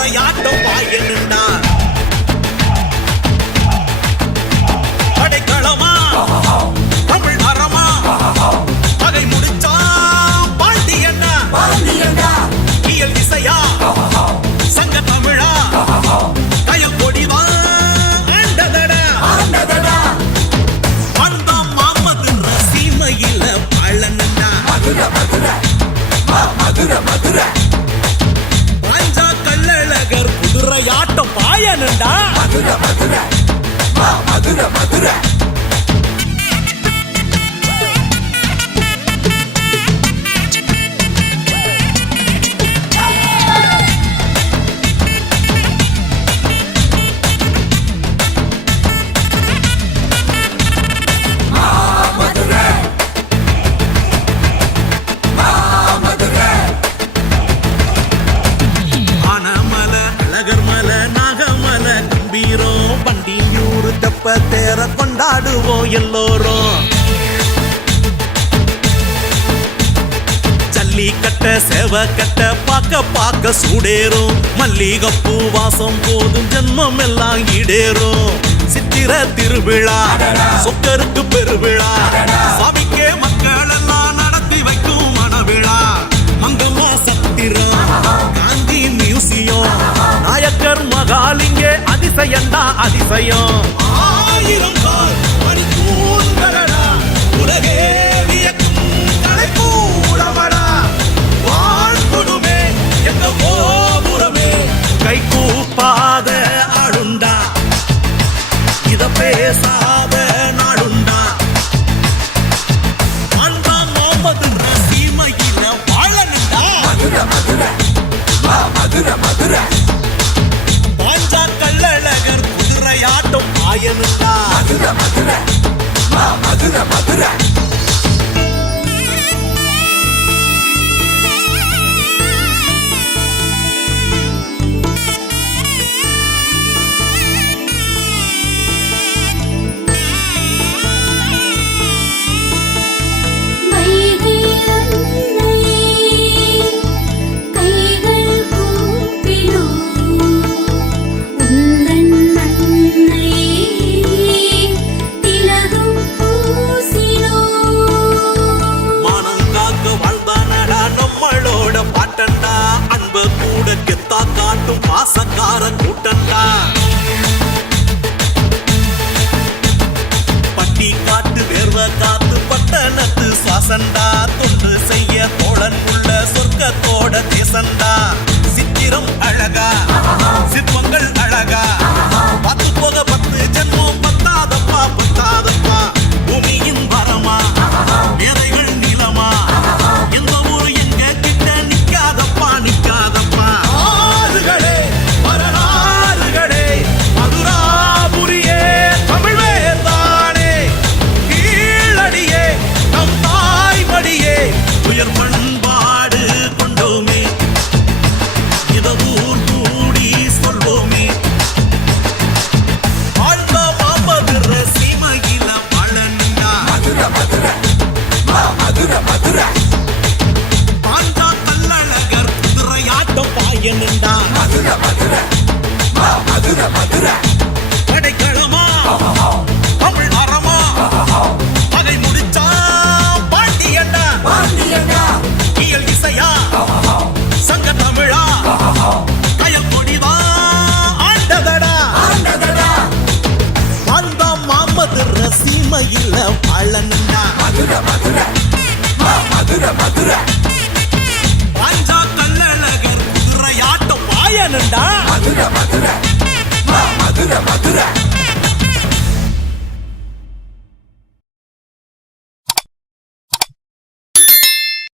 குதிரையாட்டம் பாயனுண்டா படைக்களமா தமிழ் அறமா பகை முடிச்சா பாண்டி என்ன? இயல் இசையா? சங்க தமிழா? கயல் கொடிதான் ஆண்டதடா. அந்த மாமது கள்ளழகர் குதிரையாட்டம் பாயனுண்டா ஆனமல பண்டியூர் தேர கொண்டாடுவோம் எல்லோரும். ஜல்லிக்கட்ட செவக்கட்ட பார்க்க பார்க்க சூடேறும். மல்லிகப்பூ வாசம் போதும் ஜென்மம் எல்லாம் ஈடேறும். சித்திர திருவிழா சொக்கருக்கு பெருவிழா. சாமிக்கே மக்கள் எல்லாம் நடத்தி வைக்கும் மனவிழா. மங்கம்மா சத்திரம் காந்தி மியூசியம். நாயக்கர் மகாலிங்கே அதிசயண்டா அதிசயம். ஆயிரம் கால் மணி தூண்களடா உலகே வியக்கும் கலைக்கூடமடா வாழ்குடுமே எங்க கோபுரமே. கை கூப்பாத ஆளுண்டா இத பேசாத நாடுண்டா. அந்த முகமது சீமையில வாழனுண்டா பாஞ்சா கள்ளழகர் குதிரையாட்டம் ஆயனுண்டா வைகை பழனுண்டா பாஞ்சா கல்லழகர் குதிரையாட்டம் பாயனுண்டா மதுரை மதுரை